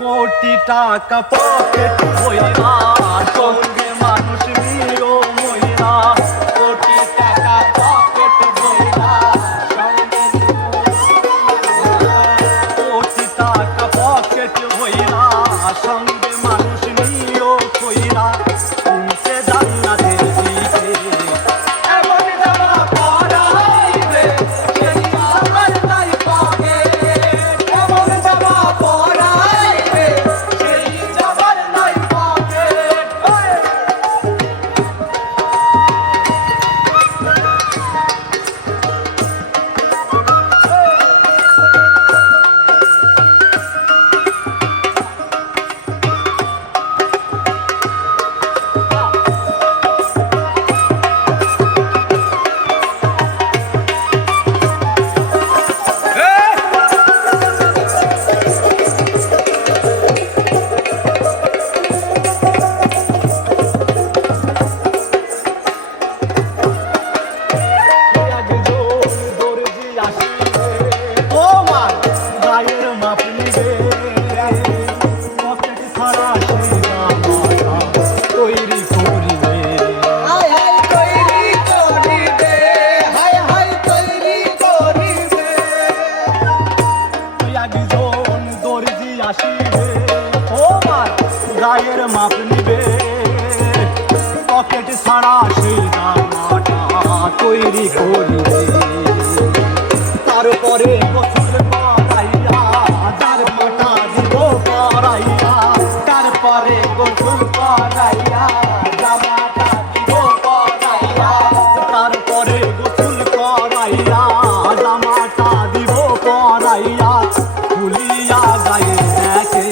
কোটি টাকা পকেট বইরা সঙ্গে মানুষ নিও মইরা কোটি টাকা পকেট বইরা সঙ্গে কোটি টাকা পকেট বইরা সঙ্গে মানুষ নিও কইরা শুনতে জান্নাতের দিকে এমন জামা পরাইবে সেই আমার নাই পাবে এমন জামা পরাইবে সেই জামার নাই পাবে গায়ের মাপ নিবে পকেট ছাড়া সেই জামাটা তৈরি করিবে তারপরে গোসল করাইয়া যার মাটা দিব পরাইয়া তারপরে গোসল করাইয়া জামাটা দিব পরাইয়া তারপরে গোসল করাইয়া জামাটা দিব পরাইয়া খুলিয়া গায়ে দেখে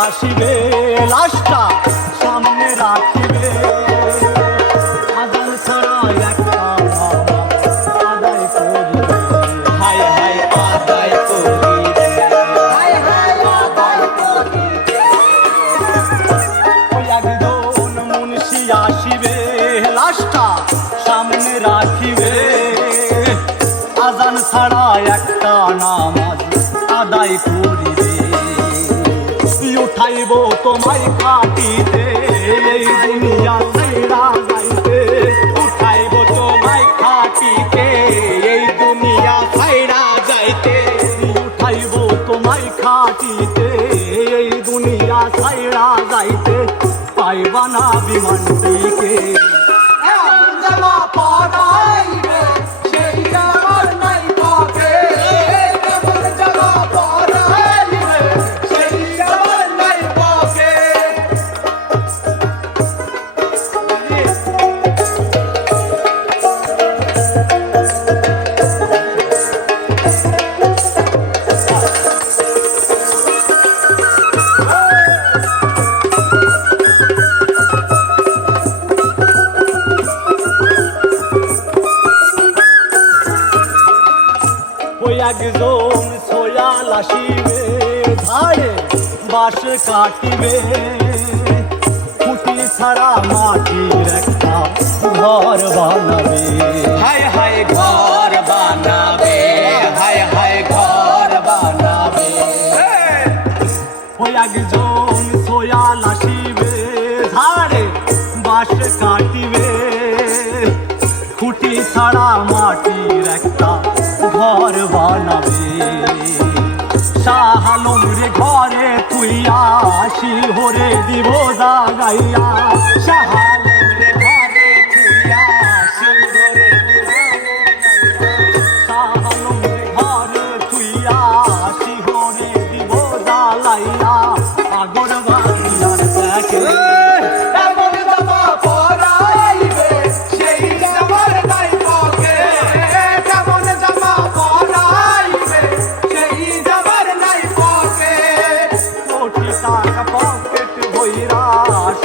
আসিবে লাশটা সামনে রাখিবে আদাল ছাড়া একটা আদায় করিবে হায় হায় আদায় করিবে হায় হায় আদায় করিবে ওই একজন মুন্সি আসিবে লাশটা সামনে রাখিবে আজান ছাড়া একটা নামাজ আদায় করিবে উঠাইব তোমায় খাটিতে এই দুনিয়া ছাইড়া যাইতে উঠাইব তোমায় খাটিতে এই দুনিয়া ছাইড়া যাইতে উঠাইব তোমায় খাটিতে এই দুনিয়া ছাইড়া যাইতে পাইবা না বিমানটিকে জামা পরাইবে সেই জামার নাই পাবে এমন জামা পরাইবে সেই জামার নাই পাবে একজন সোয়াল আসিবে ধারে বাঁশ কাটিবে খুঁটি ছাড়া মাটির একটা ঘর বানাবে হায় হায় ঘর বানাবে হায় হায় ঘর বানাবে ওই একজন সোয়াল আসিবে ধারে বাঁশ কাটিবে খুঁটি ছাড়া মাটির একটা ঘর বানাবে শাহালম রে ঘরে তুইয়া শিহরে দিব জাগাইয়া শাহালম রে ঘরে তুইয়া শিহরে শাহালম রে ঘরে তুইয়া শিহরে দিব জ্বালাইয়া আগর বাংলার দেখে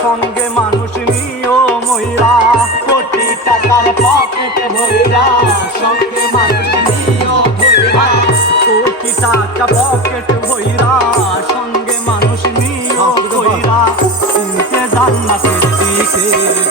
সঙ্গে মানুষ নিও ময়রা কোটি টাকার পকেট ভরা সঙ্গে মানুষ নিও ভরা কোটি টাকা পকেট ভরা সঙ্গে মানুষ নিও ভরা চিনতে জান্নাতের দিকে সেই